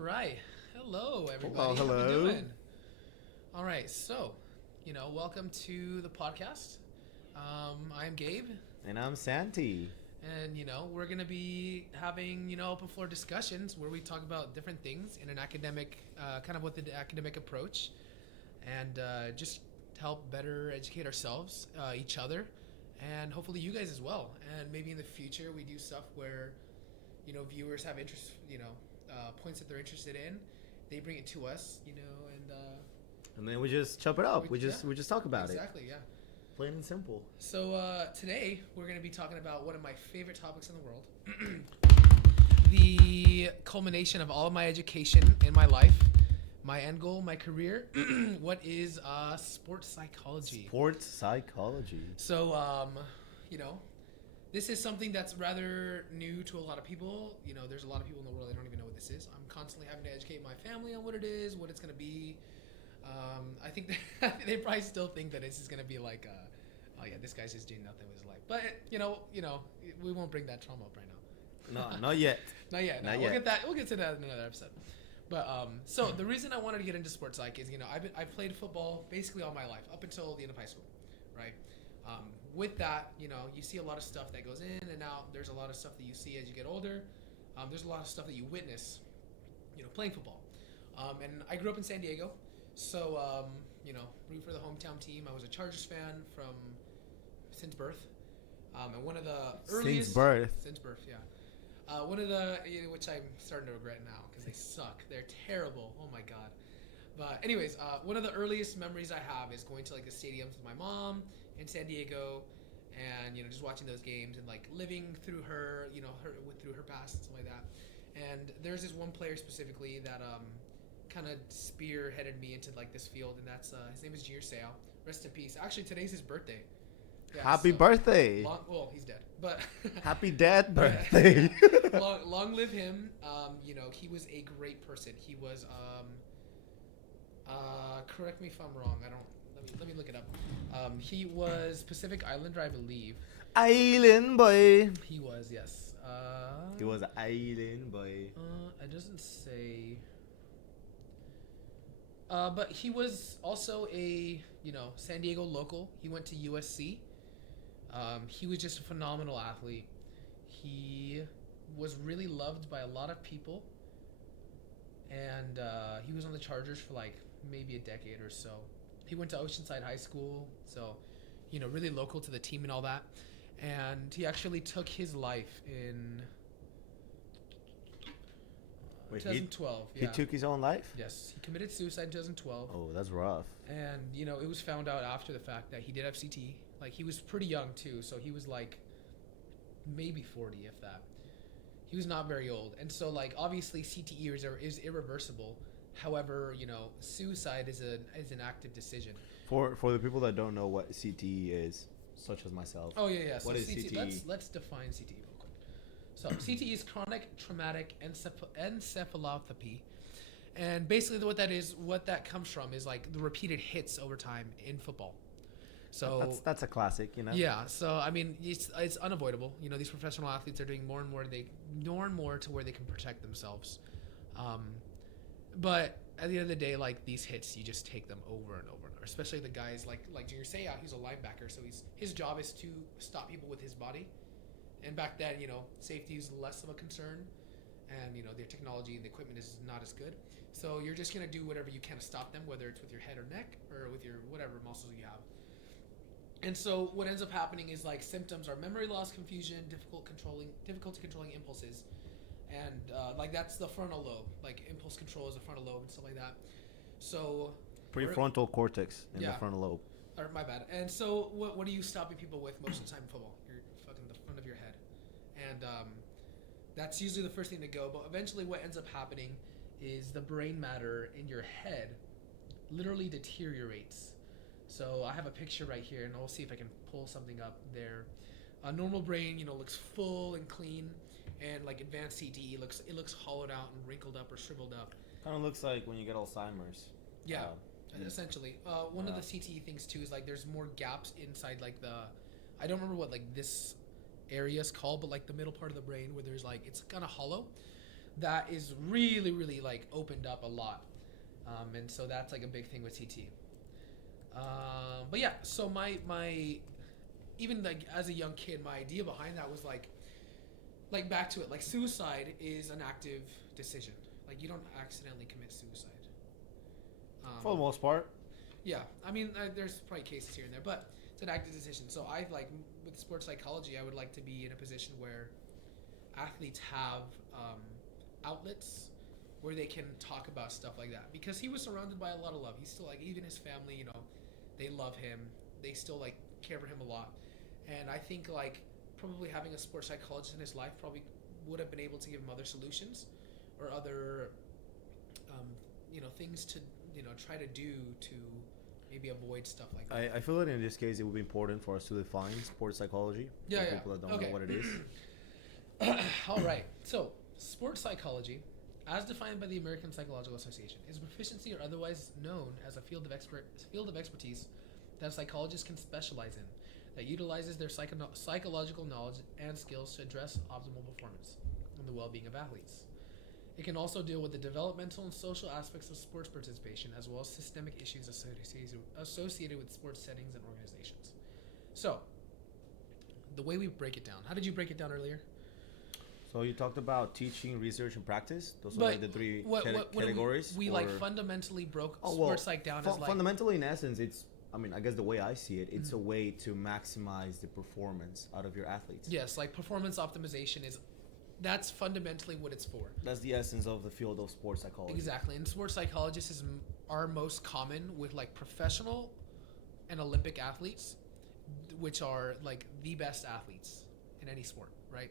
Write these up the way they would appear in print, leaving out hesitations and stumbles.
right. Hello, everybody. Hello, How we hello. doing? All right. So, welcome to the podcast. I'm Gabe, And I'm Santi. and we're gonna be having open floor discussions where we talk about different things in an academic, kind of with the academic approach, and just help better educate ourselves, each other, and hopefully you guys as well. And maybe in the future we do stuff where viewers have interest, points that they're interested in. They bring it to us, And then we just chop it up. We just talk about exactly, yeah. Plain and simple. So today we're going to be talking about one of my favorite topics in the world, the culmination of all of my education in my life, my end goal, my career. What is sports psychology? Sports psychology. So, you know, this is something that's rather new to a lot of people. There's a lot of people in the world that don't even know what this is. I'm constantly having to educate my family on what it is, what it's going to be. I think they probably still think that this is going to be like, oh yeah, this guy's just doing nothing with his life. But we won't bring that trauma up right now. No, not yet. Not yet. No, Not we'll yet. get that. We'll get to that in another episode. But so the reason I wanted to get into sports psych is I played football basically all my life up until the end of high school, right? With that, you see a lot of stuff that goes in and out. There's a lot of stuff that you see as you get older. There's a lot of stuff that you witness, playing football. And I grew up in San Diego, so root for the hometown team. I was a Chargers fan since birth. And one of the earliest since birth, yeah. One of the which I'm starting to regret now because they suck. They're terrible. Oh my god. But anyways, one of the earliest memories I have is going to like the stadiums with my mom in San Diego, and just watching those games and like living through her, through her past and stuff like that. And there's this one player specifically that kind of spearheaded me into like this field, and that's his name is Junior Seau. Rest in peace. Actually, today's his birthday. Yeah, Happy birthday. Well, he's dead, but Happy dad birthday. long live him. He was a great person. He was correct me if I'm wrong. I don't. Let me look it up. He was Pacific Islander, I believe. Island boy. He was, yes. He was an island boy. It doesn't say. But he was also a San Diego local. He went to USC. He was just a phenomenal athlete. He was really loved by a lot of people, and he was on the Chargers for like maybe a decade or so. He went to Oceanside High School, so really local to the team and all that. And he actually took his life in 2012. He took his own life? Yes, he committed suicide in 2012. Oh, that's rough. And it was found out after the fact that he did have CTE. Like he was pretty young too, so he was like maybe 40, if that. He was not very old, and so like obviously CTE is irreversible. However, suicide is an active decision. For the people that don't know what CTE is, such as myself. Oh yeah. So what is CTE? Let's define CTE real quick. So CTE is chronic traumatic encephalopathy, and basically what that comes from is like the repeated hits over time in football. So that's a classic, Yeah, so I mean it's unavoidable. These professional athletes are doing more and more to where they can protect themselves. But at the end of the day, like these hits, you just take them over and over and over. Especially the guys like Junior Seau, he's a linebacker, so his job is to stop people with his body. And back then, safety is less of a concern, and their technology and the equipment is not as good. So you're just gonna do whatever you can to stop them, whether it's with your head or neck or with your whatever muscles you have. And so what ends up happening is like symptoms are memory loss, confusion, difficulty controlling impulses. And like that's the frontal lobe, like impulse control is the frontal lobe and stuff like that. So prefrontal cortex in the frontal lobe. Or my bad. And so what are you stopping people with most of the time in football? You're fucking the front of your head, and that's usually the first thing to go. But eventually, what ends up happening is the brain matter in your head literally deteriorates. So I have a picture right here, and I'll see if I can pull something up there. A normal brain, looks full and clean. And like advanced CTE looks hollowed out and wrinkled up or shriveled up. Kind of looks like when you get Alzheimer's. Yeah, essentially. One of the CTE things too is like there's more gaps inside like I don't remember what like this area is called, but like the middle part of the brain where there's like it's kind of hollow. that is really, really like opened up a lot. And so that's like a big thing with TT. But yeah, so my even like as a young kid, my idea behind that was like back to it, like suicide is an active decision. Like you don't accidentally commit suicide. For the most part. Yeah, I mean, there's probably cases here and there, but it's an active decision. So I like with sports psychology, I would like to be in a position where athletes have outlets where they can talk about stuff like that, because he was surrounded by a lot of love. He's still like, even his family, you know, they love him. They still like care for him a lot, and I think like probably having a sports psychologist in his life probably would have been able to give him other solutions or other things to try to do to maybe avoid stuff like that. I feel that in this case it would be important for us to define sports psychology for people that don't know what it is. All right. So, sports psychology, as defined by the American Psychological Association, is a proficiency or otherwise known as a field of expertise that psychologists can specialize in, that utilizes their psychological knowledge and skills to address optimal performance and the well-being of athletes. It can also deal with the developmental and social aspects of sports participation, as well as systemic issues associated with sports settings and organizations. So, the way we break it down. How did you break it down earlier? So you talked about teaching, research, and practice. Those are like the three categories. We like fundamentally broke sports psych down as like... Fundamentally, in essence, it's... I mean, I guess the way I see it, it's a way to maximize the performance out of your athletes. Yes, like performance optimization is... That's fundamentally what it's for. That's the essence of the field of sports psychology. Exactly. And sports psychologists are most common with like professional and Olympic athletes, which are like the best athletes in any sport, right?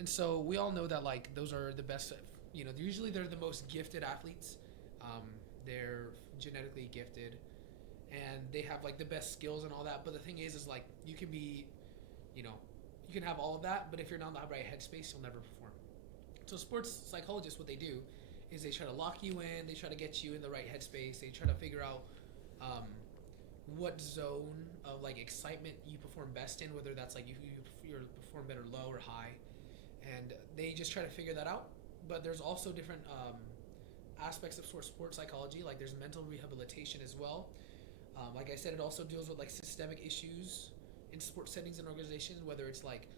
And so we all know that like those are the best, usually they're the most gifted athletes. They're genetically gifted and they have like the best skills and all that. But the thing is like you can be, you can have all of that, but if you're not in the right headspace, you'll never perform. So sports psychologists, what they do is they try to lock you in, they try to get you in the right headspace, they try to figure out what zone of like excitement you perform best in, whether that's like you perform better low or high, and they just try to figure that out. But there's also different aspects of sports psychology, like there's mental rehabilitation as well. Like I said, it also deals with like systemic issues in sports settings and organizations, whether it's like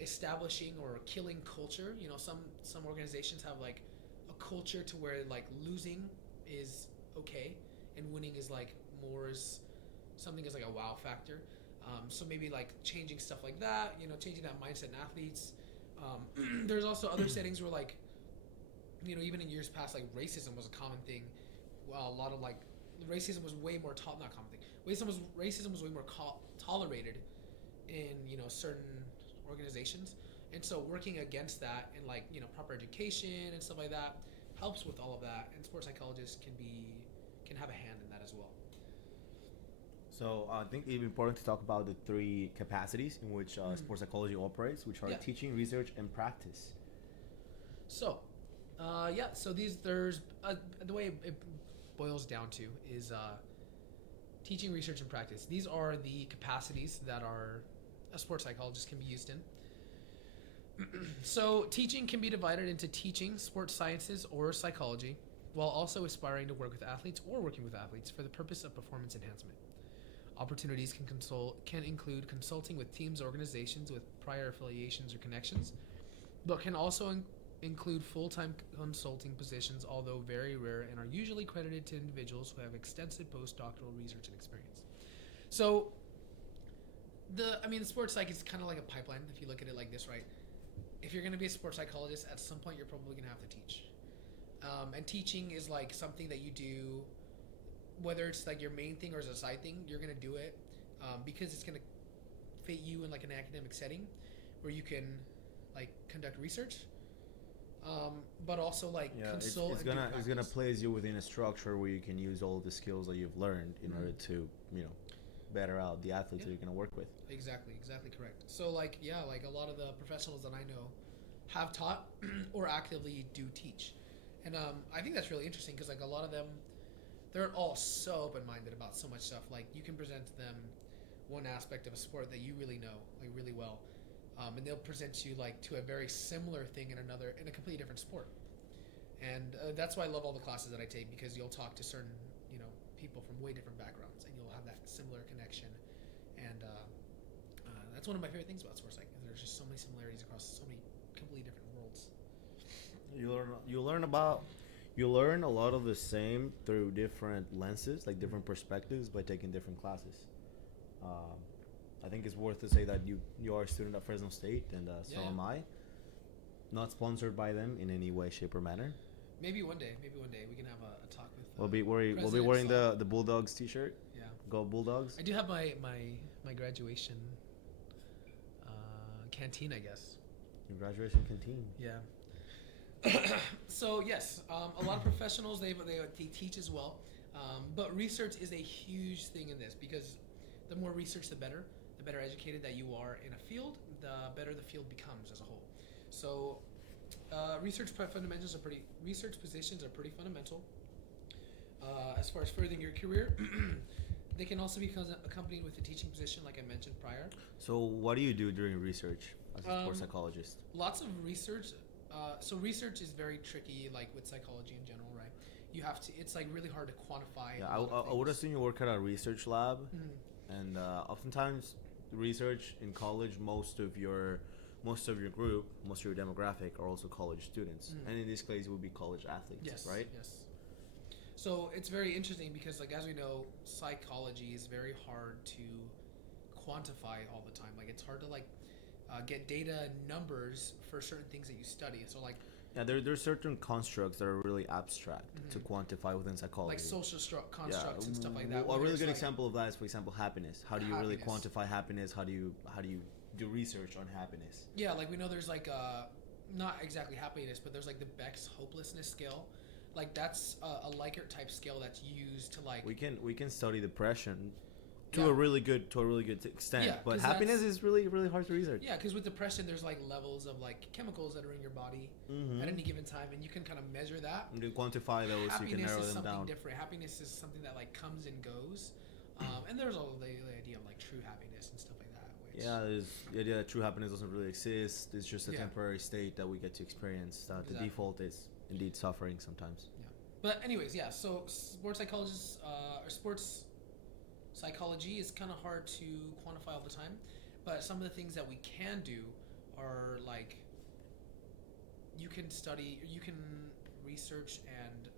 establishing or killing culture. Some organizations have like a culture to where like losing is okay and winning is like more is something is like a wow factor. So maybe like changing stuff like that, changing that mindset in athletes. There's also other settings where like, even in years past, like racism was a common thing. Well, a lot of like racism was way more not common thing. Racism was way more tolerated in certain organizations, and so working against that and like proper education and stuff like that helps with all of that. And sports psychologists can have a hand in that as well. So I think it's important to talk about the three capacities in which sports psychology operates, which are teaching, research, and practice. So, so there's the way it boils down to is teaching, research, and practice. These are the capacities that a sports psychologist can be used in. So teaching can be divided into teaching, sports sciences, or psychology, while also aspiring to work with athletes or working with athletes for the purpose of performance enhancement. Opportunities can include consulting with teams or organizations with prior affiliations or connections, but can also include full-time consulting positions, although very rare, and are usually credited to individuals who have extensive postdoctoral research and experience. So the sports psych is kind of like a pipeline if you look at it like this, right? If you're going to be a sports psychologist, at some point you're probably going to have to teach. And teaching is like something that you do, whether it's like your main thing or as a side thing, you're going to do it because it's going to fit you in like an academic setting where you can like conduct research, but also like consult. It's gonna place you within a structure where you can use all the skills that you've learned in order to better out the athletes that you're gonna work with. Exactly correct. So like a lot of the professionals that I know have taught or actively do teach, and I think that's really interesting because like a lot of them, they're all so open-minded about so much stuff. Like you can present to them one aspect of a sport that you really know like really well, and they'll present you like to a very similar thing in a completely different sport. And that's why I love all the classes that I take, because you'll talk to certain, people from way different backgrounds, and you'll have that similar connection. And that's one of my favorite things about sports psych. There's just so many similarities across so many completely different worlds. You learn a lot of the same through different lenses, like different perspectives, by taking different classes. I think it's worth to say that you are a student at Fresno State, and so am I. Not sponsored by them in any way, shape, or manner. Maybe one day we can have a talk with. We'll be wearing the Bulldogs T-shirt. Yeah. Go Bulldogs. I do have my graduation canteen, I guess. Your graduation canteen. Yeah. So yes, a lot of professionals they teach as well, but research is a huge thing in this, because the more research, the better. The better educated that you are in a field, the better the field becomes as a whole. So, research positions are pretty fundamental. As far as furthering your career, they can also be accompanied with a teaching position, like I mentioned prior. So, what do you do during research as a sports psychologist? Lots of research. So research is very tricky, like with psychology in general, right? It's like really hard to quantify. Yeah, I would assume you work at a research lab, and oftentimes research in college, most of your group, most of your demographic are also college students, and in this case, it would be college athletes, yes, right? Yes. So it's very interesting because, like, as we know, psychology is very hard to quantify all the time. Like, it's hard to get data and numbers for certain things that you study. So like. Yeah, there's certain constructs that are really abstract to quantify within psychology. Like social constructs and stuff like that. A really good example of that is, for example, happiness. How do you really quantify happiness? How do you do research on happiness? Yeah, like we know there's like not exactly happiness, but there's like the Beck's hopelessness scale. Like that's a Likert type scale that's used to like. We can study depression. To a really good extent, but happiness is really hard to research. Yeah, because with depression, there's like levels of like chemicals that are in your body at any given time, and you can kind of measure that. You can quantify those. Happiness you can narrow is them something down. different. Happiness is something that like comes and goes, and there's all the idea of like true happiness and stuff like that. There's the idea that true happiness doesn't really exist. It's just a temporary state that we get to experience. The default is indeed suffering sometimes. Yeah, but anyways, so sports psychologists or sports psychology is kind of hard to quantify all the time, but some of the things that we can do are like you can research and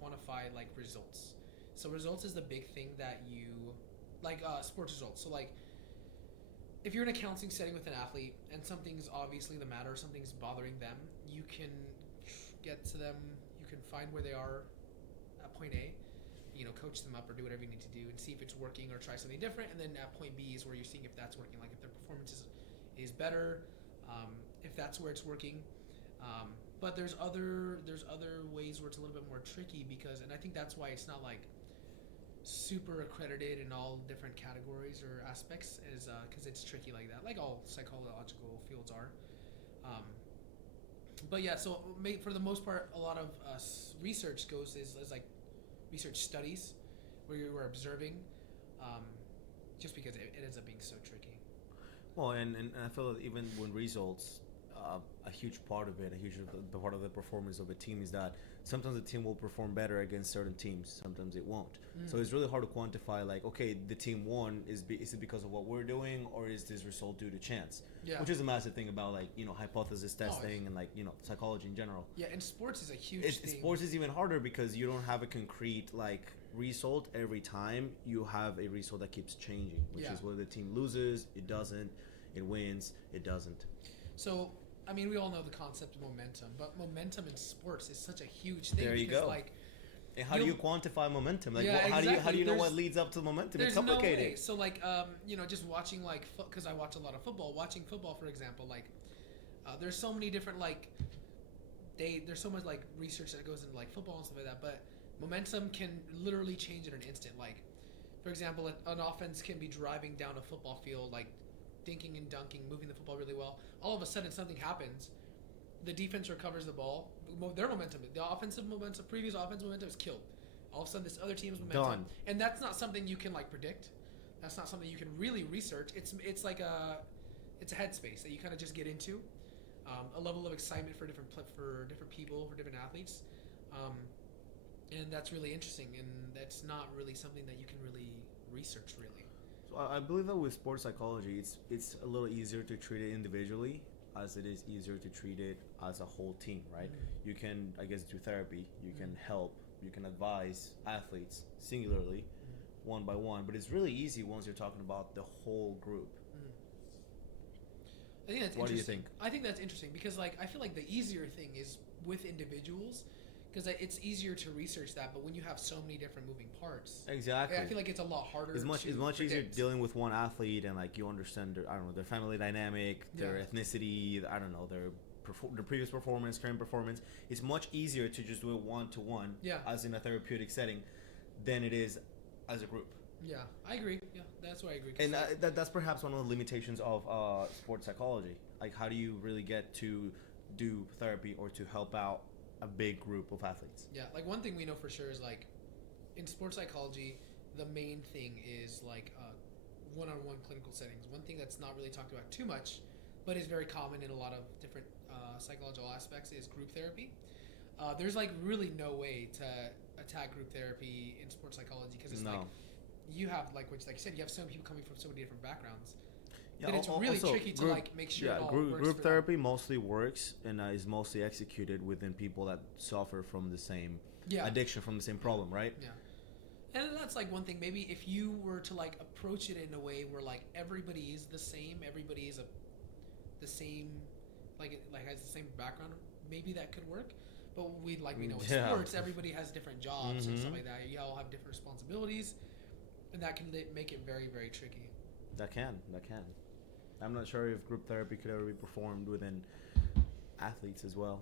quantify like results. So results is the big thing that you like sports results. So like if you're in a counseling setting with an athlete and something's obviously the matter, something's bothering them, you can get to them, you can find where they are at point A, coach them up or do whatever you need to do and see if it's working or try something different. And then at point B is where you're seeing if that's working, like if their performance is better, if that's where it's working. But there's other ways where it's a little bit more tricky and I think that's why it's not like super accredited in all different categories or aspects is because it's tricky like that, like all psychological fields are. But yeah, so for the most part, a lot of research goes is like research studies where you are observing, just because it ends up being so tricky. Well, and I feel that even when results, a huge part of the performance of a team is that sometimes the team will perform better against certain teams, sometimes it won't. So it's really hard to quantify, like, okay, the team won, is it because of what we're doing, or is this result due to chance? Yeah. Which is a massive thing about, like, hypothesis testing and, like, psychology in general. Yeah, and sports is a huge thing. Sports is even harder because you don't have a concrete, like, result every time. You have a result that keeps changing, which is where the team loses, it doesn't, it wins, it doesn't. So, I mean, we all know the concept of momentum, but momentum in sports is such a huge thing. There you go. Like, and how do you quantify momentum? Like, how do you know what leads up to momentum? It's complicated. No way. So, like, just watching, like, because I watch a lot of football. Watching football, for example, like, there's so many different, like, there's so much, like, research that goes into, like, football and stuff like that. But momentum can literally change in an instant. Like, for example, an offense can be driving down a football field, like, dinking and dunking, moving the football really well. All of a sudden, something happens. The defense recovers the ball. Their momentum, previous offensive momentum is killed. All of a sudden, this other team's momentum. Done. And that's not something you can, like, predict. That's not something you can really research. It's like it's a headspace that you kind of just get into, a level of excitement for different people, for different athletes, um, and that's really interesting. And that's not really something that you can really research really. So I believe that with sports psychology, it's a little easier to treat it individually as it is easier to treat it as a whole team, right? Mm-hmm. You can, I guess, do therapy. You can help. You can advise athletes singularly, one by one. But it's really easy once you're talking about the whole group. I think that's What interesting. do you think? I think that's interesting because like I feel like the easier thing is with individuals because it's easier to research that. But when you have so many different moving parts, Exactly. I feel like it's a lot harder. It's much easier dealing with one athlete and like you understand their, I don't know, their family dynamic, their ethnicity, I don't know, their previous performance, current performance. It's much easier to just do it one to one, as in a therapeutic setting, than it is as a group. Yeah, I agree. Yeah, that's why I agree. And that's perhaps one of the limitations of sports psychology. Like, how do you really get to do therapy or to help out a big group of athletes? Yeah, like one thing we know for sure is like in sports psychology, the main thing is like one-on-one clinical settings. One thing that's not really talked about too much, but is very common in a lot of different psychological aspects is group therapy. There's like really no way to attack group therapy in sports psychology because it's like you have like you said, you have so many people coming from so many different backgrounds. Yeah, and it's really tricky to like make sure it all works. Group therapy mostly works and is mostly executed within people that suffer from the same addiction, from the same problem, right? Yeah. And that's like one thing. Maybe if you were to like approach it in a way where like everybody is the same, everybody is the same, like has the same background, maybe that could work. But we know in sports, everybody has different jobs and stuff like that. You all have different responsibilities, and that can make it very, very tricky. That can. I'm not sure if group therapy could ever be performed within athletes as well.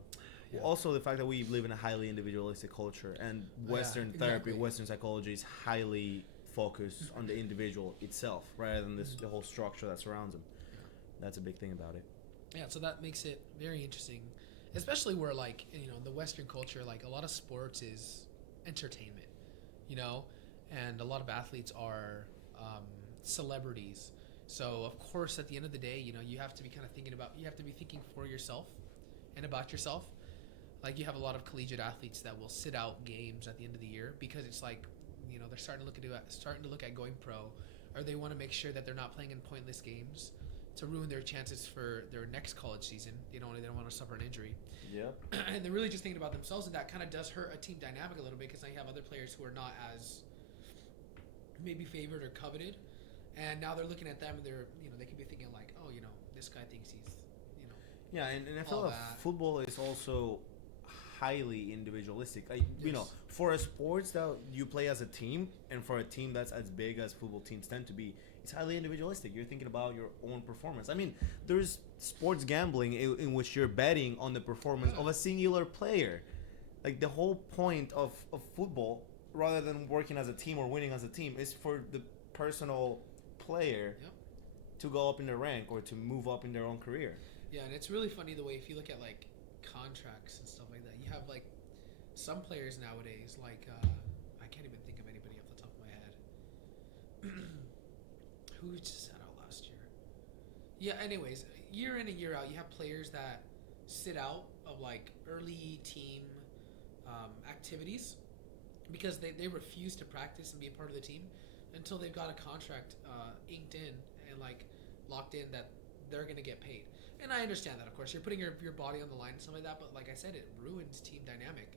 Yeah. Also, the fact that we live in a highly individualistic culture, and Western therapy, Western psychology is highly focused on the individual itself, rather than the whole structure that surrounds them. Yeah. That's a big thing about it. Yeah, so that makes it very interesting, especially where like the Western culture, like a lot of sports is entertainment, and a lot of athletes are celebrities. So of course, at the end of the day, you have to be kind of thinking for yourself and about yourself. Like you have a lot of collegiate athletes that will sit out games at the end of the year because it's like, they're starting to look at going pro, or they want to make sure that they're not playing in pointless games to ruin their chances for their next college season. They don't want to suffer an injury. Yep. And they're really just thinking about themselves, and that kind of does hurt a team dynamic a little bit because now you have other players who are not as maybe favored or coveted. And now they're looking at them, and they're they could be thinking like, oh, this guy thinks he's, Yeah, and I feel like football is also highly individualistic. Like, for a sports that you play as a team, and for a team that's as big as football teams tend to be, it's highly individualistic. You're thinking about your own performance. I mean, there's sports gambling in which you're betting on the performance of a singular player. Like the whole point of football, rather than working as a team or winning as a team, is for the personal player to go up in the rank or to move up in their own career. Yeah, and it's really funny the way if you look at like contracts and stuff like that, you have like some players nowadays, like I can't even think of anybody off the top of my head. Who just sat out last year? Yeah, anyways, year in and year out, you have players that sit out of like early team activities because they refuse to practice and be a part of the team until they've got a contract inked in and like locked in that they're going to get paid. And I understand that, of course. You're putting your body on the line and stuff like that, but like I said, it ruins team dynamic.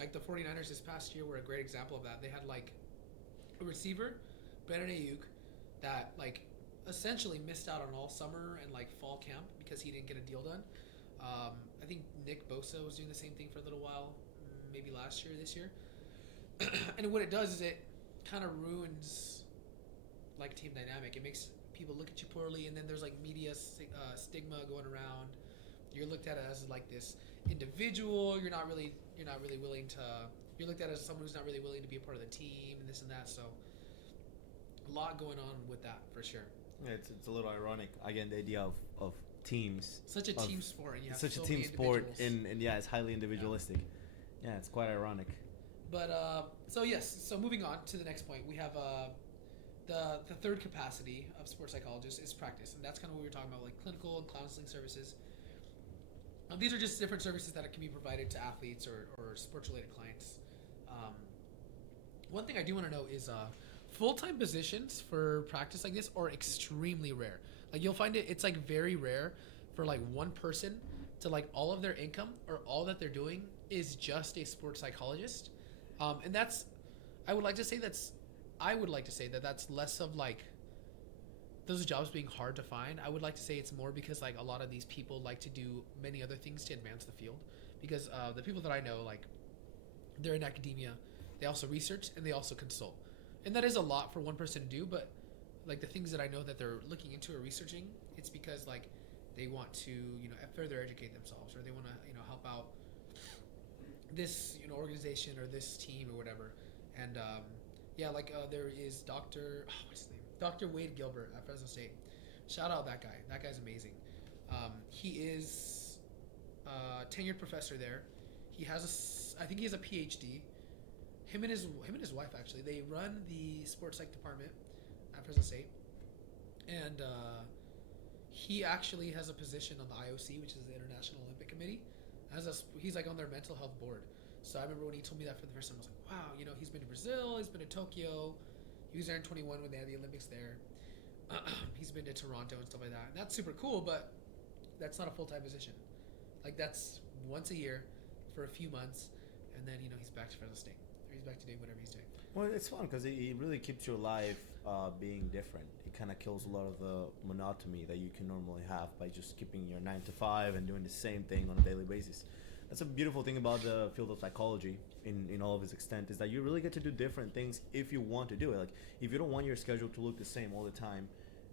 Like the 49ers this past year were a great example of that. They had like a receiver, Brandon Ayuk, that like essentially missed out on all summer and like fall camp because he didn't get a deal done. I think Nick Bosa was doing the same thing for a little while, maybe this year. And what it does is it kind of ruins like team dynamic. It makes people look at you poorly, and then there's like media stigma going around. You're looked at as like this individual. You're not really willing to. You're looked at as someone who's not really willing to be a part of the team and this and that. So a lot going on with that for sure. Yeah, it's a little ironic. Again, the idea of teams. Such a team sport, and you have such so a team many sport, and it's highly individualistic. Yeah, it's quite ironic. But so moving on to the next point, we have the third capacity of sports psychologists is practice, and that's kind of what we were talking about, like clinical and counseling services. These are just different services that can be provided to athletes or sports related clients. Um, One thing I do want to know is full-time positions for practice like this are extremely rare. Like you'll find it's like very rare for like one person to like all of their income or all that they're doing is just a sports psychologist. And that's I would like to say that's I would like to say that that's less of like those jobs being hard to find. I would like to say it's more because like a lot of these people like to do many other things to advance the field. Because the people that I know, like they're in academia, they also research and they also consult, and that is a lot for one person to do. But like the things that I know that they're looking into or researching, it's because like they want to further educate themselves, or they want to help out this organization or this team or whatever. And there is what's his name, Dr. Wade Gilbert at Fresno State. Shout out that guy. That guy's amazing. He is a tenured professor there. He has I think he has a PhD. Him and his wife actually, they run the sports psych department at Fresno State, and he actually has a position on the IOC, which is the International Olympic Committee. He's like on their mental health board. So I remember when he told me that for the first time, I was like, wow, he's been to Brazil, he's been to Tokyo, he was there in 21 when they had the Olympics there. He's been to Toronto and stuff like that. And that's super cool, but that's not a full-time position. Like that's once a year for a few months, and then he's back to Fresno State, or he's back to doing whatever he's doing. Well, it's fun because it really keeps your life being different. It kind of kills a lot of the monotony that you can normally have by just keeping your 9 to 5 and doing the same thing on a daily basis. That's a beautiful thing about the field of psychology in all of its extent, is that you really get to do different things if you want to do it. Like if you don't want your schedule to look the same all the time,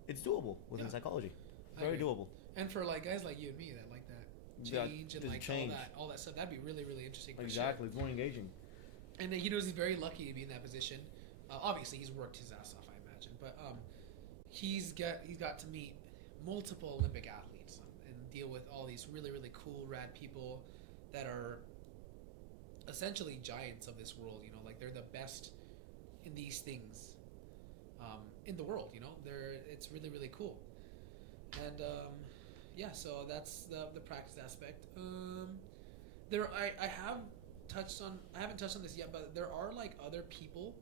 it's doable within psychology. Very doable. And for like guys like you and me that like that change and like all that stuff, that'd be really, really interesting. Exactly, it's more engaging. And he's very lucky to be in that position. Obviously, he's worked his ass off, I imagine, but he's got to meet multiple Olympic athletes and deal with all these really, really cool, rad people that are essentially giants of this world. Like they're the best in these things in the world. It's really, really cool. And so that's the practice aspect. I haven't touched on this yet, but there are like other people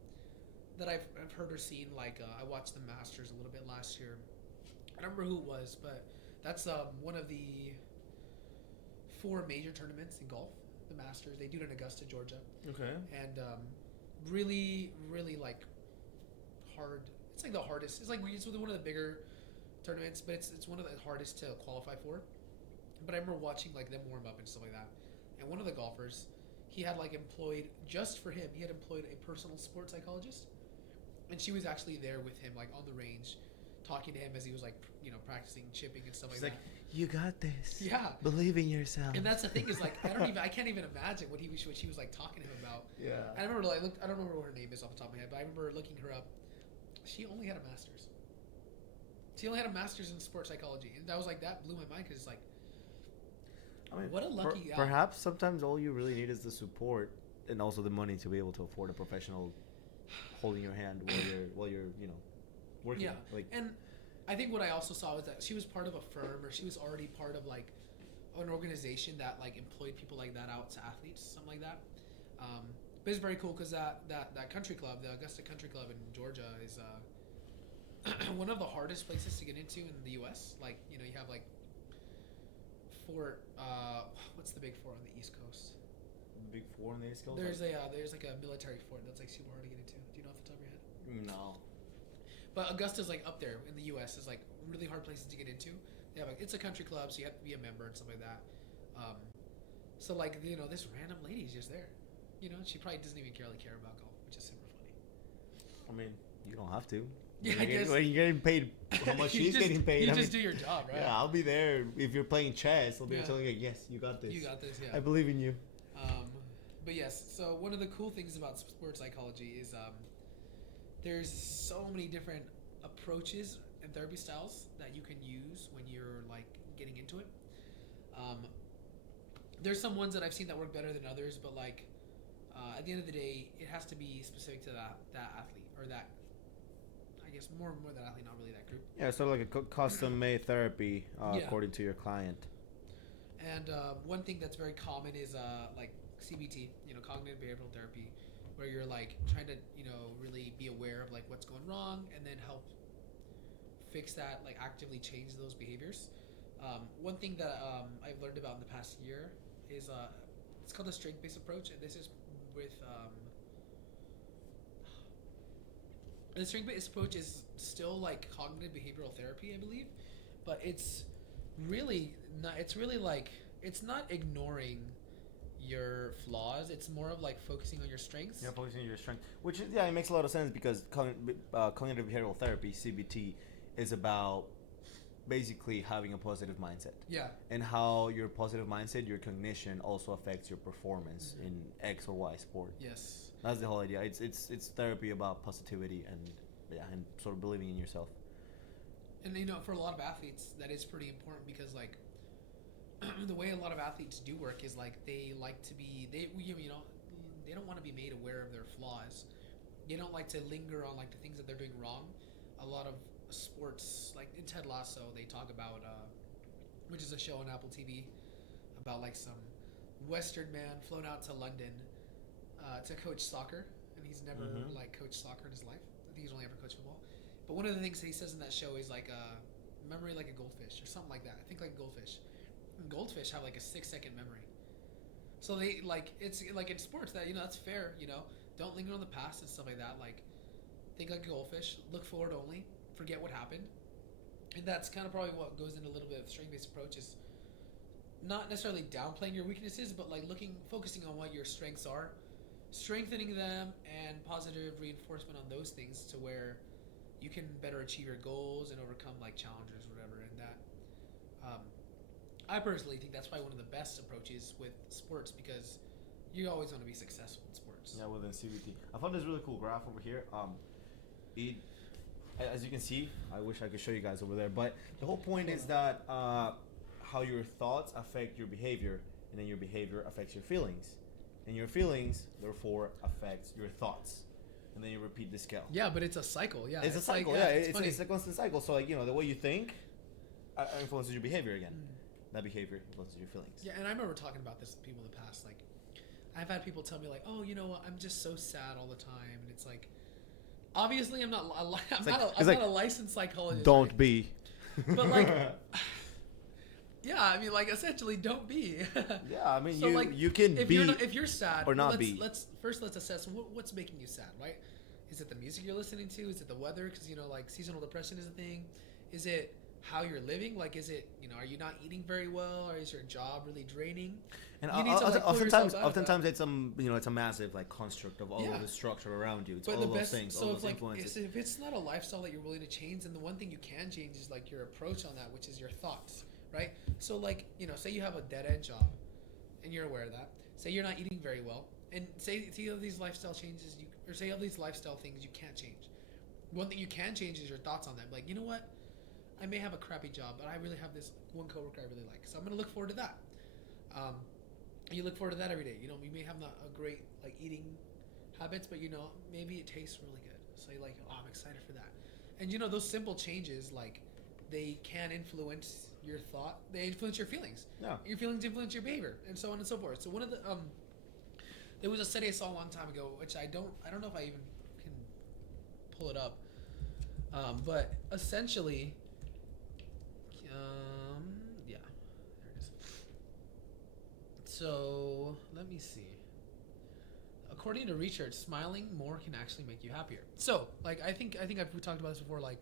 that I've heard or seen. Like I watched the Masters a little bit last year. I don't remember who it was, but that's one of the 4 major tournaments in golf. The Masters, they do it in Augusta, Georgia. Okay. And really, really like hard. It's like the hardest. It's one of the bigger tournaments, but it's one of the hardest to qualify for. But I remember watching like them warm up and stuff like that. And one of the golfers, he had like employed, just for him, he had employed a personal sports psychologist, and she was actually there with him like on the range, talking to him as he was like practicing chipping and stuff. She's like that. You got this. Yeah. Believe in yourself. And that's the thing is like I can't even imagine what she was like talking to him about. Yeah. I remember I don't remember what her name is off the top of my head, but I remember looking her up. She only had a master's. She only had a master's in sports psychology, and that was like that blew my mind because it's like, what a lucky guy. Perhaps sometimes all you really need is the support and also the money to be able to afford a professional holding your hand while you're working. Yeah. And I think what I also saw was that she was part of a firm, or she was already part of like an organization that like employed people like that out to athletes, something like that. But it's very cool because that country club, the Augusta Country Club in Georgia, is one of the hardest places to get into in the U.S. Like you have like what's the big 4 on the East Coast? The big 4 on the East Coast? There's like a military fort that's like super hard to get into. Do you know off the top of your head? No. But Augusta's like up there in the U.S. is like really hard places to get into. They have it's a country club, so you have to be a member and stuff like that. So like this random lady's just there. She probably doesn't even really care about golf, which is super funny. I mean, you don't have to. Yeah, I guess. When you're getting paid how much she's getting paid. You just do your job, right? Yeah, I'll be there. If you're playing chess, I'll be telling you, yes, you got this. You got this, yeah. I believe in you. But yes, so one of the cool things about sports psychology is there's so many different approaches and therapy styles that you can use when you're like getting into it. There's some ones that I've seen that work better than others, but like at the end of the day, it has to be specific to that athlete or that. I guess more than athlete, not really that group. Yeah, sort of like a custom-made therapy Yeah. according to your client. And one thing that's very common is like CBT, cognitive behavioral therapy, where you're like trying to really be aware of like what's going wrong and then help fix that, like actively change those behaviors. One thing that I've learned about in the past year is it's called the strength-based approach, and this is with the strength-based approach is still like cognitive behavioral therapy, I believe, but it's really not. It's really like it's not ignoring your flaws. It's more of like focusing on your strengths. Yeah, focusing on your strength, which is, it makes a lot of sense because cognitive behavioral therapy (CBT) is about basically having a positive mindset. Yeah. And how your positive mindset, your cognition, also affects your performance in X or Y sport. Yes. That's the whole idea. It's therapy about positivity and sort of believing in yourself. And for a lot of athletes, that is pretty important because like the way a lot of athletes do work is like they like to be they don't want to be made aware of their flaws. They don't like to linger on like the things that they're doing wrong. A lot of sports, like in Ted Lasso, they talk about which is a show on Apple TV about like some Western man flown out to London to coach soccer, and he's never like coached soccer in his life. I think he's only ever coached football. But one of the things that he says in that show is like memory like a goldfish or something like that. I think like goldfish. And goldfish have like a 6-second memory. So they like it's like in sports that that's fair. Don't linger on the past and stuff like that. Like think like a goldfish. Look forward only. Forget what happened. And that's kind of probably what goes into a little bit of strength-based approach is not necessarily downplaying your weaknesses, but like focusing on what your strengths are, strengthening them, and positive reinforcement on those things to where you can better achieve your goals and overcome like challenges or whatever. And that I personally think that's probably one of the best approaches with sports because you always want to be successful in sports. Yeah, within CBT. I found this really cool graph over here. As you can see, I wish I could show you guys over there, but the whole point is that how your thoughts affect your behavior, and then your behavior affects your feelings, and your feelings therefore affects your thoughts, and then you repeat the scale. Yeah, but it's a cycle. Yeah, it's a cycle. Like, it's a constant cycle. So like the way you think influences your behavior again. That behavior influences your feelings. Yeah, and I remember talking about this with people in the past. Like, I've had people tell me like, "Oh, I'm just so sad all the time," and it's like, obviously, I'm not a licensed psychologist. Don't right? be. But like, yeah, I mean, like essentially, don't be. Yeah, I mean, so, you can be if you're sad or not be. Let's assess what's making you sad, right? Is it the music you're listening to? Is it the weather? Because like seasonal depression is a thing. Is it how you're living? Like, is it are you not eating very well, or is your job really draining? And oftentimes it's it's a massive like construct of all of the structure around you. It's all those things, all those influences. If it's not a lifestyle that you're willing to change, then the one thing you can change is like your approach on that, which is your thoughts, right? So like say you have a dead end job, and you're aware of that. Say you're not eating very well, and say you have these lifestyle changes, say you have these lifestyle things you can't change. One thing you can change is your thoughts on them. Like, you know what? I may have a crappy job, but I really have this one coworker I really like, so I'm gonna look forward to that. You look forward to that every day. You may have not a great like eating habits, but maybe it tastes really good. So you're like, oh, I'm excited for that. And those simple changes, like they can influence your thought. They influence your feelings. Yeah. Your feelings influence your behavior, and so on and so forth. So one of the there was a study I saw a long time ago, which I don't know if I even can pull it up. But essentially. Yeah, there it is. So let me see. According to research, smiling more can actually make you happier. So, like, I think we talked about this before. Like,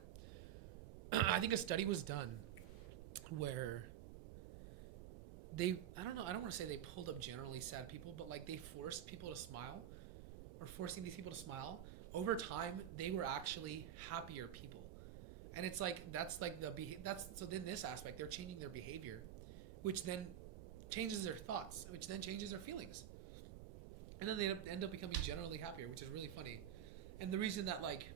I think a study was done where I don't want to say they pulled up generally sad people, but like they forced people to smile, or forcing these people to smile. Over time, they were actually happier people. And it's like so in this aspect they're changing their behavior, which then changes their thoughts, which then changes their feelings, and then they end up becoming generally happier, which is really funny. And the reason that like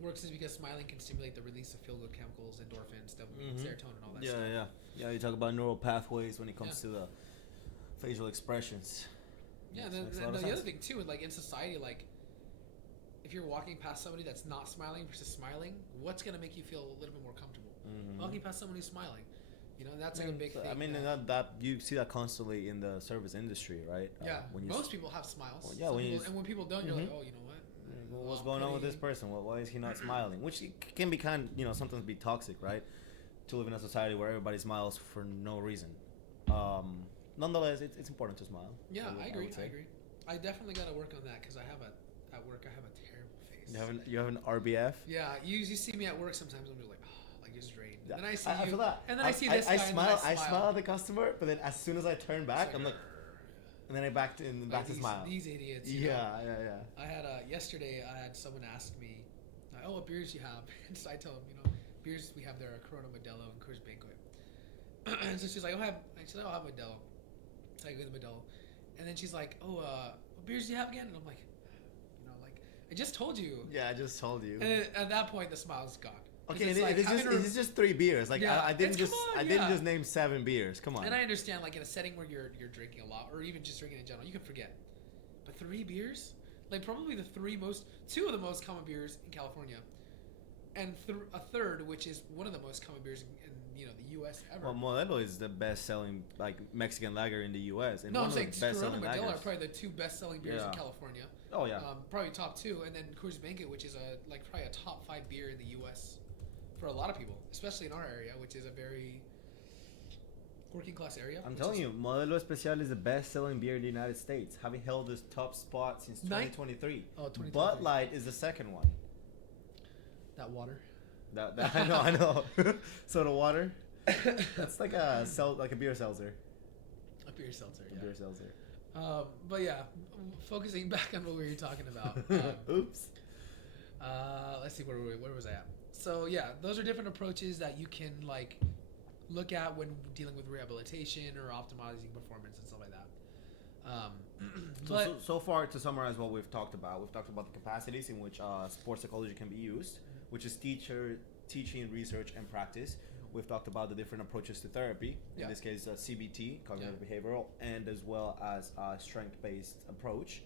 works is because smiling can stimulate the release of feel-good chemicals, endorphins, serotonin, and all that stuff. Yeah. You talk about neural pathways when it comes to the facial expressions. Yeah, and the other thing too, like in society, like if you're walking past somebody that's not smiling versus smiling, what's gonna make you feel a little bit more comfortable? Walking past someone who's smiling, that's like a big thing. I mean, that you see that constantly in the service industry, right? Yeah, most people have smiles. Well, yeah, and when people don't, you're like, oh, you know what? Well, what's going on with this person? Why is he not smiling? Which can be sometimes be toxic, right? To live in a society where everybody smiles for no reason. Nonetheless, it's important to smile. Yeah, I agree. I definitely got to work on that because at work I have a terrible face. You have an RBF? Yeah, you see me at work sometimes. I'm just like, just drained. Yeah. And then I see I feel that. And then I see this guy. I smile at the customer, but then as soon as I turn back, I'm like, and then I back to smile. These idiots. Yeah. I had yesterday. I had someone ask me, "Oh, what beers you have?" And so I tell them, beers we have there are Corona, Modelo, and Coors Banquet. And so she's like, I said, I'll have Modelo. So I go to the Modelo, and then she's like, "Oh, what beers do you have again?" And I'm like, I just told you. Yeah, I just told you. And at that point, the smile's gone. Okay, it's just 3 beers. Like I didn't just name 7 beers. Come on. And I understand, like in a setting where you're drinking a lot, or even just drinking in general, you can forget. But 3 beers, like probably 2 of the most common beers in California, and a third, which is one of the most common beers in the U.S. ever. Well, Modelo is the best-selling Mexican lager in the U.S. And no, one I'm saying of the best-selling Corona and Modelo lagers. are probably the 2 best-selling beers in California. Oh yeah. Probably top 2, and then Coors Banquet, which is probably a top 5 beer in the U.S. for a lot of people, especially in our area, which is a very working class area. I'm telling you, Modelo Especial is the best-selling beer in the United States, having held this top spot since 2023. Oh, 2023. Bud Light is the second one. That water. That I know. Soda water. That's like a beer seltzer. A beer seltzer. A beer seltzer. But yeah, focusing back on what we were talking about. Oops. Let's see, where was I at? So yeah, those are different approaches that you can look at when dealing with rehabilitation or optimizing performance and stuff like that. So far, to summarize what we've talked about the capacities in which sports psychology can be used, which is teaching, research, and practice. We've talked about the different approaches to therapy, in this case CBT, cognitive behavioral, and as well as strength-based approach.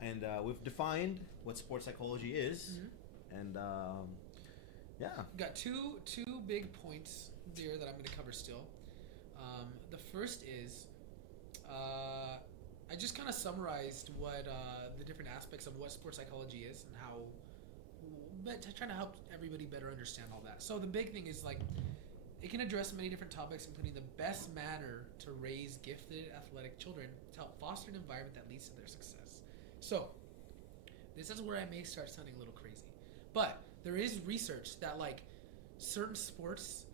And we've defined what sports psychology is, and got two big points there that I'm going to cover still. The first is I just kind of summarized what the different aspects of what sports psychology is and how, trying to help everybody better understand all that. So the big thing is it can address many different topics, including the best manner to raise gifted athletic children to help foster an environment that leads to their success. So this is where I may start sounding a little crazy, but there is research that certain sports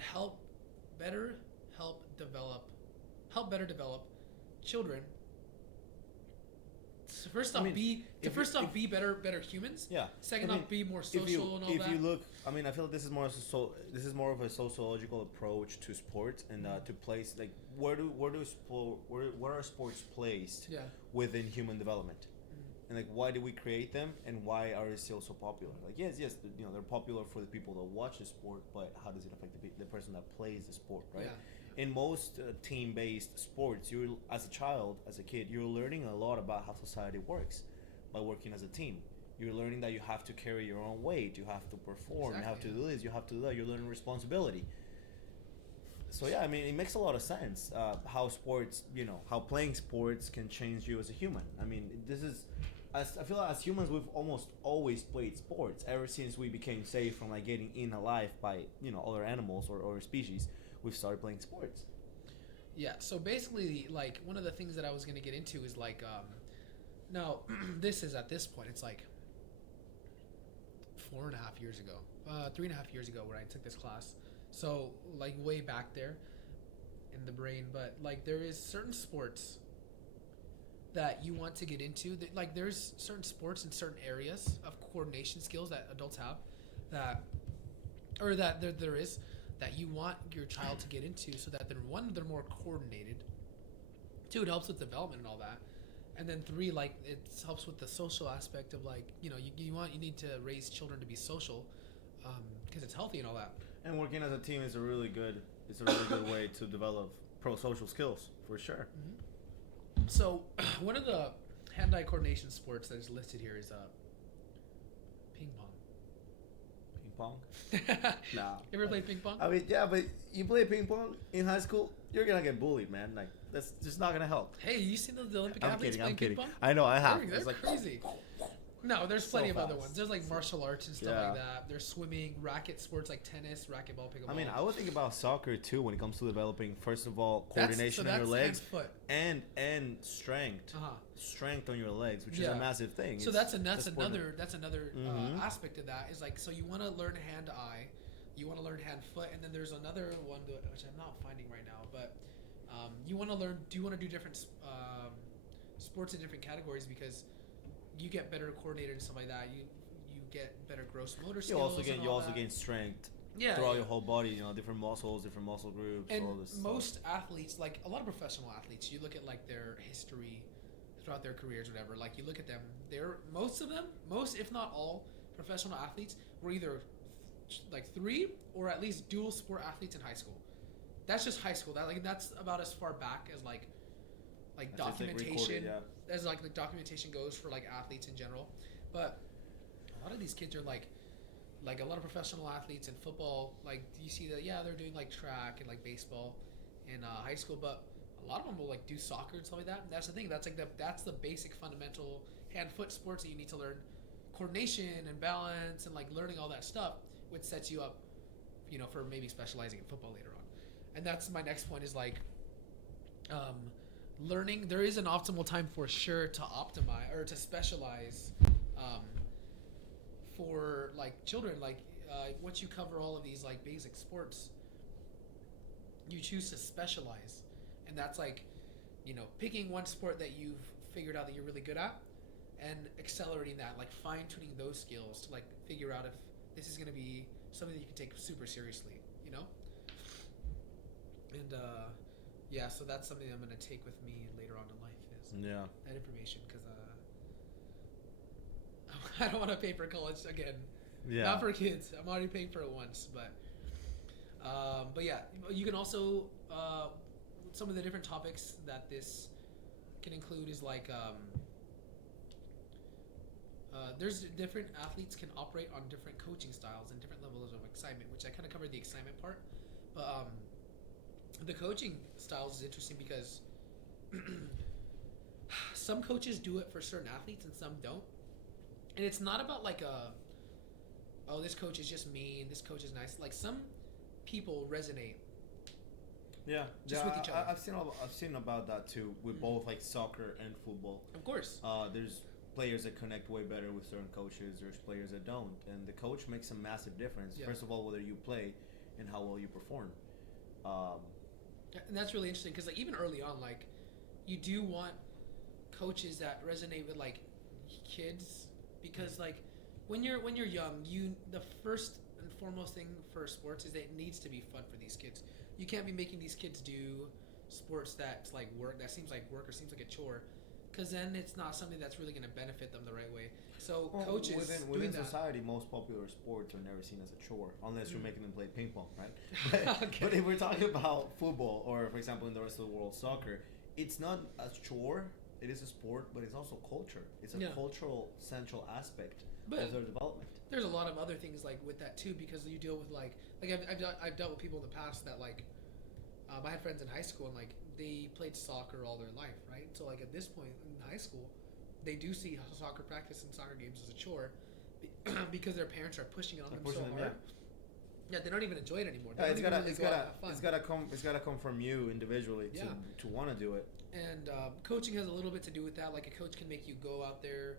help better develop children. So first off, be better humans. Yeah. Second off, be more social and all that. If you look, I feel like this is more of a sociological approach to sports and to place where are sports placed within human development, and why do we create them and why are they still so popular? Yes, they're popular for the people that watch the sport, but how does it affect the person that plays the sport, right? Yeah. In most team-based sports, as a kid, you're learning a lot about how society works by working as a team. You're learning that you have to carry your own weight, you have to perform, you have to do this, you have to do that. You're learning responsibility. So yeah, it makes a lot of sense how sports, how playing sports can change you as a human. This is, I feel like as humans, we've almost always played sports ever since we became safe from getting eaten alive by other animals or species. We've started playing sports. Yeah, so basically, one of the things that I was going to get into is now this is at this point it's 4.5 years ago, 3.5 years ago when I took this class. So way back there in the brain, but there is certain sports that you want to get into. That, there's certain sports in certain areas of coordination skills that adults have that there is. That you want your child to get into, so that they're more coordinated. 2, it helps with development and all that, and then 3, it helps with the social aspect of you need to raise children to be social, because it's healthy and all that. And working as a team is a really good way to develop pro-social skills for sure. Mm-hmm. So one of the hand-eye coordination sports that is listed here is pong? Nah. You ever played ping pong? I mean, yeah, but you play ping pong in high school, you're gonna get bullied, man. Like that's just not gonna help. Hey, you seen the Olympic I'm athletes kidding. playing I'm kidding. ping pong? I know. I have. They're It's like crazy. No, there's So plenty of other fast. ones. There's like martial arts and stuff Yeah. like that. There's swimming, racket sports like tennis, racquetball, pickleball. I mean, I would think about soccer too when it comes to developing. First of all, That's- coordination so on your that's legs hand, foot. and strength. Uh-huh. Strength on your legs, which is Yeah. a massive thing. So It's- that's important. another Mhm. aspect of that is like, so you want to learn hand to eye, you want to learn hand foot, and then there's another one which I'm not finding right now, but you want to learn. Do you want to do different sports in different categories because you get better coordinated and stuff like that. You get better gross motor You skills. also gain and you all also that. gain strength Yeah, throughout yeah. your whole body. You know, different muscles, different muscle groups, all And this stuff. most athletes, like a lot of professional athletes, you look at like their history throughout their careers, whatever. Like you look at them, most if not all professional athletes were either like 3 or at least dual sport athletes in high school. That's just high school. That's about as far back as like That's just, documentation recorded, yeah. as like the documentation goes for like athletes in general. But a lot of these kids are like a lot of professional athletes in football. Like you see that, yeah, they're doing like track and like baseball in high school, but a lot of them will like do soccer and stuff like that. And that's the thing. That's the basic fundamental hand foot sports that you need to learn, coordination and balance and like learning all that stuff, which sets you up, you know, for maybe specializing in football later on. And that's my next point is like learning. There is an optimal time for sure to optimize or to specialize for like children. Like once you cover all of these like basic sports, you choose to specialize, and that's like, you know, picking one sport that you've figured out that you're really good at and accelerating that, like fine-tuning those skills to like figure out if this is going to be something that you can take super seriously, you know. And yeah, so that's something I'm going to take with me later on in life is Yeah. that information, because I don't want to pay for college again. Yeah. Not for kids. I'm already paying for it once, but yeah, you can also some of the different topics that this can include is like there's different athletes can operate on different coaching styles and different levels of excitement, which I kind of covered the excitement part, but the coaching styles is interesting because some coaches do it for certain athletes and some don't, and it's not about like this coach is just mean, this coach is nice. Like some people resonate Yeah, just with each other. I've seen about that too with both like soccer and football. Of course. There's players that connect way better with certain coaches. There's players that don't, and the coach makes a massive difference. Yeah. First of all, whether you play and how well you perform. And that's really interesting because like even early on, like you do want coaches that resonate with like kids, because like when you're young, the first and foremost thing for sports is that it needs to be fun for these kids. You can't be making these kids do sports that's like work, that seems like work or seems like a chore, because then it's not something that's really going to benefit them the right way. So coaches within that. society, most popular sports are never seen as a chore unless you're making them play ping pong, right? Okay. But if we're talking about football or, for example, in the rest of the world, soccer, it's not a chore. It is a sport, but it's also culture. It's a cultural central aspect of their development. There's a lot of other things like with that too, because you deal with like I've dealt with people in the past that like I had friends in high school and like they played soccer all their life, right? So like at this point in high school, they do see soccer practice and soccer games as a chore because their parents are pushing it on them so hard. Yeah, they don't even enjoy it anymore. Yeah, it's gotta come from you individually to want to do it. And coaching has a little bit to do with that. Like a coach can make you go out there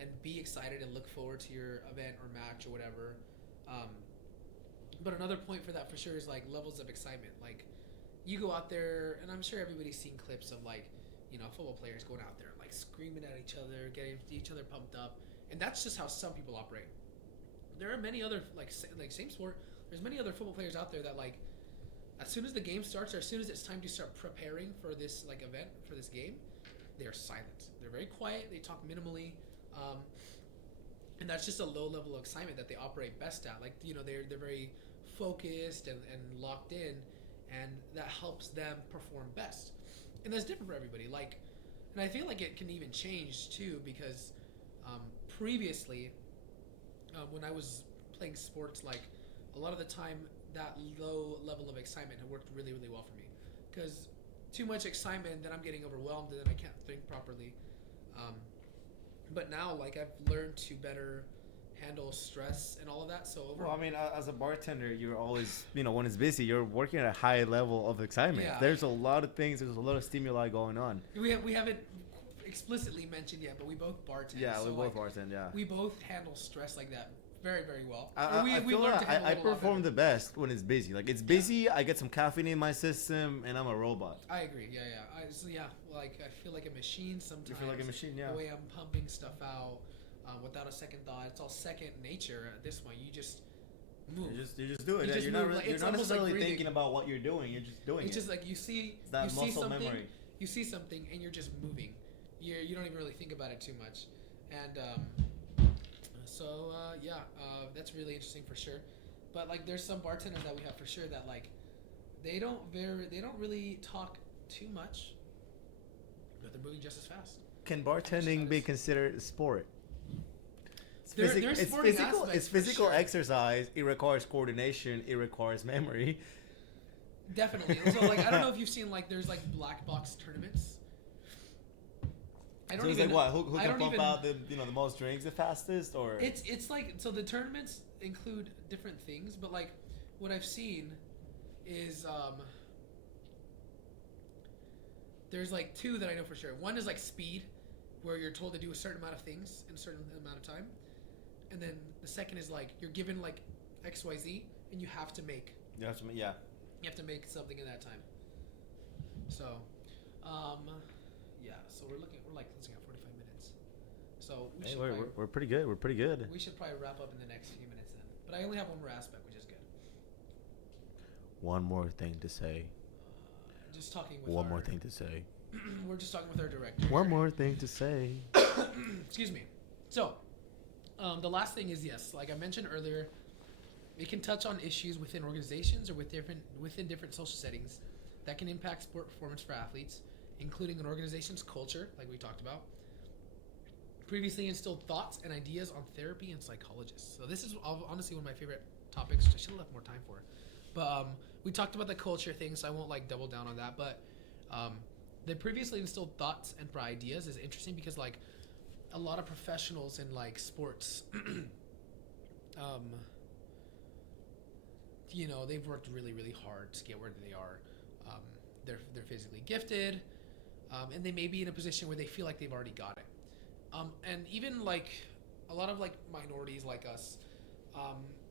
and be excited and look forward to your event or match or whatever. But another point for that for sure is like levels of excitement. Like you go out there, and I'm sure everybody's seen clips of like, you know, football players going out there like screaming at each other, getting each other pumped up, and that's just how some people operate. There are many other like same sport. There's many other football players out there that like, as soon as the game starts or as soon as it's time to start preparing for this like event, for this game, they are silent. They're very quiet. They talk minimally. And that's just a low level of excitement that they operate best at. Like, you know, they're very focused and locked in, and that helps them perform best. And that's different for everybody. Like, and I feel like it can even change too, because previously, when I was playing sports, like a lot of the time that low level of excitement had worked really, really well for me. Because too much excitement, then I'm getting overwhelmed, and then I can't think properly. But now, like, I've learned to better handle stress and all of that. So Well, I mean, as a bartender, you're always, when it's busy, you're working at a high level of excitement. Yeah. There's a lot of things. There's a lot of stimuli going on. We haven't explicitly mentioned yet, but we both bartend. Yeah, so we both bartend. Yeah. we both handle stress like that very, very well. I feel like I perform the best when it's busy. Like, it's busy, I get some caffeine in my system, and I'm a robot. I agree. Yeah. Like, I feel like a machine sometimes. You feel like a machine, yeah. The way I'm pumping stuff out without a second thought. It's all second nature at this point. You just move. You just do it. You just you're move. not, Like, you're it's not almost like necessarily breathing. thinking about what you're doing. You're just doing It's it. just like you see muscle something. memory. You see something and you're just moving. You don't even really think about it too much. And that's really interesting for sure. But like, there's some bartenders that we have for sure that like they don't really talk too much, but they're moving just as fast. Can bartending be considered a sport? There's It's sporting physical. aspects It's for physical sure. exercise. It requires coordination. It requires memory. Definitely. So like, I don't know if you've seen like there's like black box tournaments. I don't So it's even like what? Who I can don't pump even- out the most drinks the fastest, or It's like, so the tournaments include different things, but like what I've seen is there's like two that I know for sure. One is like speed, where you're told to do a certain amount of things in a certain amount of time, and then the second is like you're given like XYZ and you have to make yeah. you have to make something in that time. So so we're looking at 45 minutes. So We're pretty good. We're pretty good. we should probably wrap up in the next few minutes then. But I only have one more aspect, which is good. One more thing to say. Just talking with One more thing to say. We're just talking with our director. One more thing to say. Excuse me. So, the last thing is, yes, like I mentioned earlier, it can touch on issues within organizations or within different social settings that can impact sport performance for athletes, including an organization's culture, like we talked about. Previously instilled thoughts and ideas on therapy and psychologists. So this is honestly one of my favorite topics, which I should have left more time for. But we talked about the culture thing, so I won't like double down on that. But the previously instilled thoughts and ideas is interesting because like a lot of professionals in like sports, they've worked really, really hard to get where they are. They're physically gifted, and they may be in a position where they feel like they've already got it. And even like a lot of like minorities like us,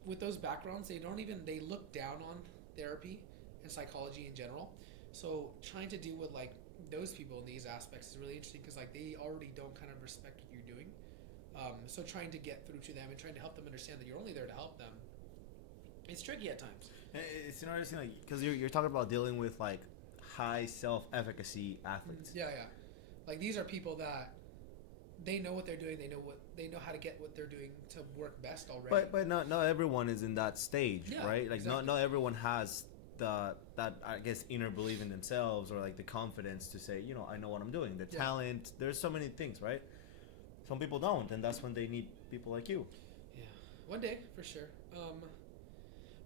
with those backgrounds, they look down on therapy and psychology in general. So trying to deal with like those people in these aspects is really interesting because like they already don't kind of respect what you're doing. So trying to get through to them and trying to help them understand that you're only there to help them, it's tricky at times. It's interesting, like, because you're talking about dealing with like high self-efficacy athletes. Yeah. Like these are people that they know what they're doing. They know how to get what they're doing to work best already. But not everyone is in that stage, Yeah, right? Like exactly. not everyone has that I guess inner belief in themselves or like the confidence to say, I know what I'm doing. The talent. There's so many things, right? Some people don't, and that's when they need people like you. Yeah, one day for sure.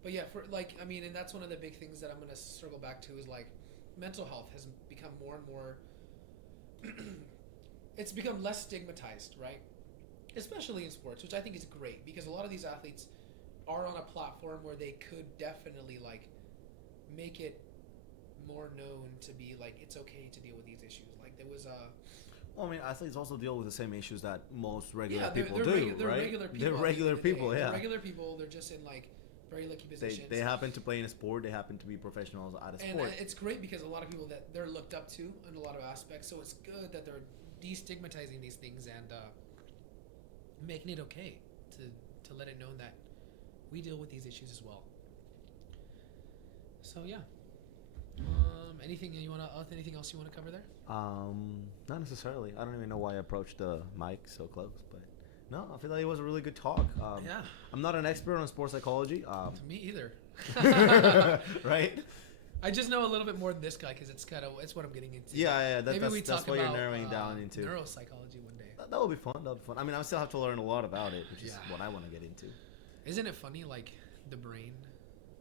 But yeah, and that's one of the big things that I'm gonna circle back to is like mental health has become more and more. It's become less stigmatized, right? Especially in sports, which I think is great because a lot of these athletes are on a platform where they could definitely like make it more known to be like it's okay to deal with these issues. Like there was Well, I mean, athletes also deal with the same issues that most regular they're people do, they're right? regular people. They're at the regular end of the day. people, They're yeah. regular people. They're just in like very lucky positions. They happen to play in a sport. They happen to be professionals at a And sport. it's great because a lot of people that they're looked up to in a lot of aspects. So it's good that they're destigmatizing these things and making it okay to let it know that we deal with these issues as well. So yeah. Anything else you want to cover there? Not necessarily. I don't even know why I approached the mic so close, but no, I feel like it was a really good talk. Yeah. I'm not an expert on sports psychology. Me either. Right? I just know a little bit more than this guy because it's what I'm getting into. Yeah. Maybe we That's talk what about you're narrowing down into. neuropsychology one day. That would be fun. I mean, I still have to learn a lot about it, which is Yeah. what I want to get into. Isn't it funny, like the brain,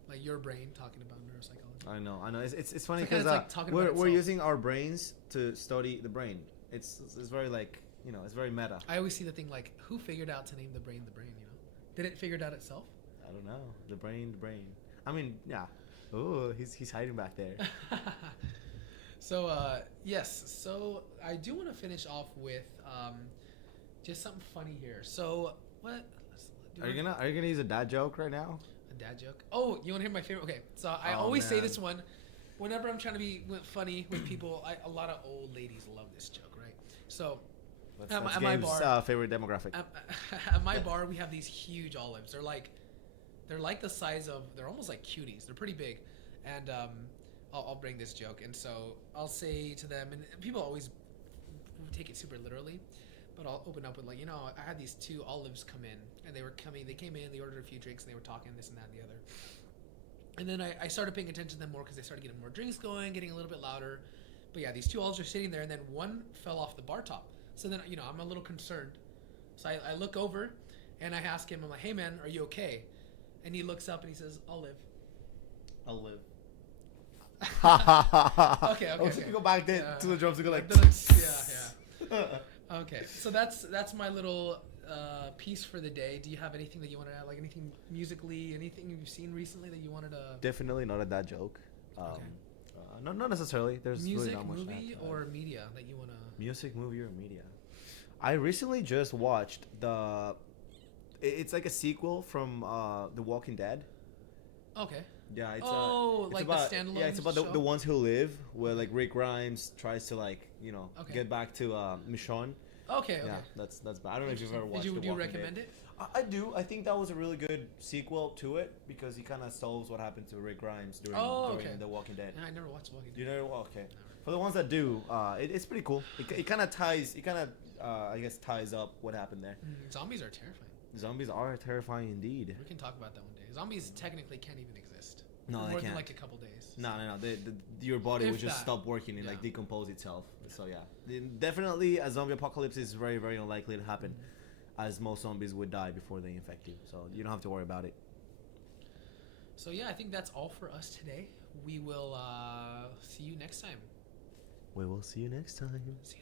like your brain talking about neuropsychology? I know. It's funny It's because like talking about we're itself. using our brains to study the brain. It's very like it's very meta. I always see the thing like, who figured out to name the brain the brain? You know, did it figure it out itself? I don't know. The brain. I mean, yeah. Oh, he's hiding back there. So yes, so I do want to finish off with just something funny here. So what? Are you gonna use a dad joke right now? A dad joke? Oh, you want to hear my favorite? Okay, so I always say this one whenever I'm trying to be funny with people. A lot of old ladies love this joke, right? So That's at my Gabe's bar, favorite demographic. at my bar, we have these huge olives. They're like the size of. They're almost like cuties. They're pretty big, and I'll bring this joke, and so I'll say to them, and people always take it super literally, but I'll open up with like, I had these two olives come in, and they came in, they ordered a few drinks, and they were talking this and that and the other. And then I started paying attention to them more because they started getting more drinks going, getting a little bit louder. But yeah, these two olives are sitting there, and then one fell off the bar top. So then, I'm a little concerned. So I look over, and I ask him, I'm like, hey man, are you okay? And he looks up and he says, I'll live. Okay. I was gonna go back there to the drums and go like. Yeah. Okay, so that's my little piece for the day. Do you have anything that you want to add? Like anything musically, anything you've seen recently that you wanted to? Definitely not a dad joke. Okay. Not necessarily. There's Music, really not much movie, or media that you want to? Music, movie, or media. I recently just watched it's like a sequel from The Walking Dead. Okay. Yeah, it's like about, the standalone. yeah, it's about the ones who live, where like Rick Grimes tries to get back to Michonne. Okay. Yeah, that's bad. I don't know if you've ever watched. Would you recommend it? I do. I think that was a really good sequel to it because he kind of solves what happened to Rick Grimes during The Walking Dead. Yeah, I never watched Walking Dead. You know? Okay. For the ones that do, it's pretty cool. It kind of ties. It kind of I guess ties up what happened there. Zombies are terrifying. Zombies are terrifying indeed. We can talk about that one day. Zombies technically can't even exist. No, they more can't. than like a couple days. No. Your body would just stop working and like decompose itself. So yeah, definitely a zombie apocalypse is very, very unlikely to happen, as most zombies would die before they infect you. So you don't have to worry about it. So yeah, I think that's all for us today. We will see you next time. We will see you next time. See you